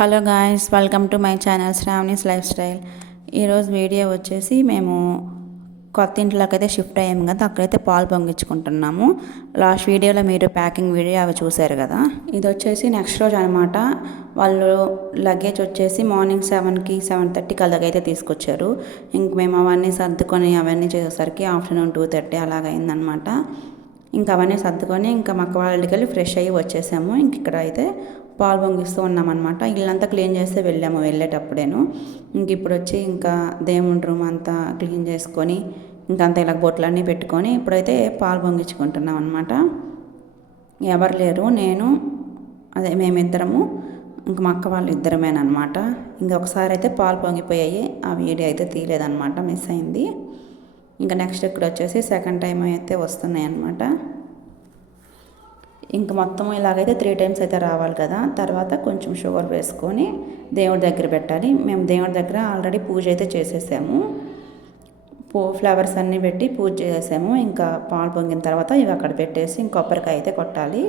Hello guys welcome to my channel Sravani's lifestyle. ఈరోజు video వచ్చేసి మేము కొత్త ఇంట్లోకి అయితే షిఫ్ట్ అయ్యాము కదా అక్కడైతే పాలు పొంగించుకుంటున్నాము. లాస్ట్ వీడియోలో మీరు ప్యాకింగ్ వీడియో అవి చూశారు కదా. ఇది వచ్చేసి నెక్స్ట్ రోజు అనమాట వాళ్ళు లగేజ్ వచ్చేసి మార్నింగ్ సెవెన్కి సెవెన్ థర్టీకి అలాగైతే తీసుకొచ్చారు. ఇంక మేము అవన్నీ సర్దుకొని అవన్నీ చేసేసరికి ఆఫ్టర్నూన్ టూ థర్టీ అలాగైందనమాట ఇంకా అవన్నీ సర్దుకొని ఇంకా మక్క వాళ్ళకి వెళ్ళి ఫ్రెష్ అయ్యి వచ్చేసాము. ఇంక ఇక్కడ అయితే పాలు పొంగిస్తూ ఉన్నామన్నమాట. ఇల్లంతా క్లీన్ చేస్తే వెళ్ళాము వెళ్ళేటప్పుడేను. ఇంక ఇప్పుడు వచ్చి ఇంకా దేవుని రూమ్ అంతా క్లీన్ చేసుకొని ఇంకంతా ఇలా బొట్లన్నీ పెట్టుకొని ఇప్పుడైతే పాలు పొంగించుకుంటున్నాం అనమాట ఎవరు లేరు నేను అదే మేమిద్దరము ఇంక మా అక్క వాళ్ళు ఇద్దరమేనమాట ఇంకొకసారి అయితే పాలు పొంగిపోయాయి ఆ వీడియో అయితే తీయలేదన్నమాట మిస్ అయింది. ఇంకా నెక్స్ట్ ఇక్కడ వచ్చేసి సెకండ్ టైం అయితే వస్తున్నాయి అనమాట ఇంక మొత్తం ఇలాగైతే త్రీ టైమ్స్ అయితే రావాలి కదా. తర్వాత కొంచెం షుగర్ వేసుకొని దేవుడి దగ్గర పెట్టాలి. మేము దేవుడి దగ్గర ఆల్రెడీ పూజ అయితే చేసేసాము. పూ ఫ్లవర్స్ అన్నీ పెట్టి పూజ చేసాము ఇంకా పాలు పొంగిన తర్వాత ఇవి అక్కడ పెట్టేసి ఇంక కొబ్బరికాయ అయితే కొట్టాలి.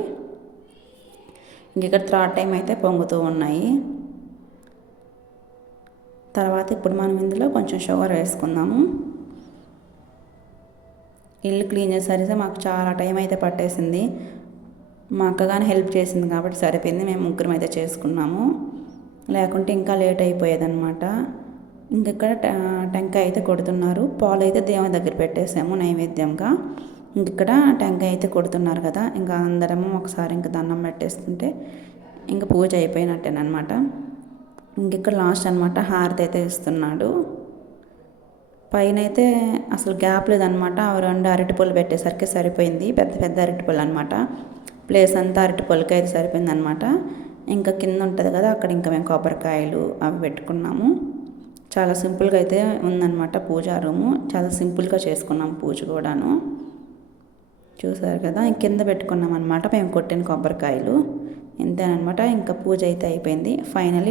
ఇంక ఇక్కడ థర్డ్ టైం అయితే పొంగుతూ ఉన్నాయి. తర్వాత ఇప్పుడు మనం ఇందులో కొంచెం షుగర్ వేసుకుందాము. ఇల్లు క్లీన్ చేసేసరికి మాకు చాలా టైం అయితే పట్టేసింది. మా అక్కగానే హెల్ప్ చేసింది కాబట్టి సరిపోయింది మేము ముగ్గురం అయితే చేసుకున్నాము. లేకుంటే ఇంకా లేట్ అయిపోయేదన్నమాట. ఇంకెక్కడ టెంకాయ అయితే కొడుతున్నారు. పాలు అయితే దేవుని దగ్గర పెట్టేసాము నైవేద్యంగా. ఇంకెక్కడ టెంకాయ అయితే కొడుతున్నారు కదా ఇంకా అందరము ఒకసారి ఇంకా దండం పెట్టేస్తుంటే ఇంకా పూజ అయిపోయినట్టేనమాట ఇంకిక్కడ లాస్ట్ అనమాట హారతి అయితే ఇస్తున్నాడు. పైన అయితే అసలు గ్యాప్ లేదనమాట ఆ రెండు అరటిపళ్ళు పెట్టేసరికి సరిపోయింది. పెద్ద పెద్ద అరటిపళ్ళు అనమాట ప్లేస్ అంతా అరటి పొలకైతే సరిపోయింది అనమాట ఇంకా కింద ఉంటుంది కదా అక్కడ ఇంకా మేము కొబ్బరికాయలు అవి పెట్టుకున్నాము. చాలా సింపుల్గా అయితే ఉందన్నమాట పూజా రూము. చాలా సింపుల్గా చేసుకున్నాం పూజ కూడాను. చూసారు కదా కింద పెట్టుకున్నాం అనమాట మేము కొట్టిన కొబ్బరికాయలు. ఇంతేనమాట ఇంకా పూజ అయితే అయిపోయింది. ఫైనలీ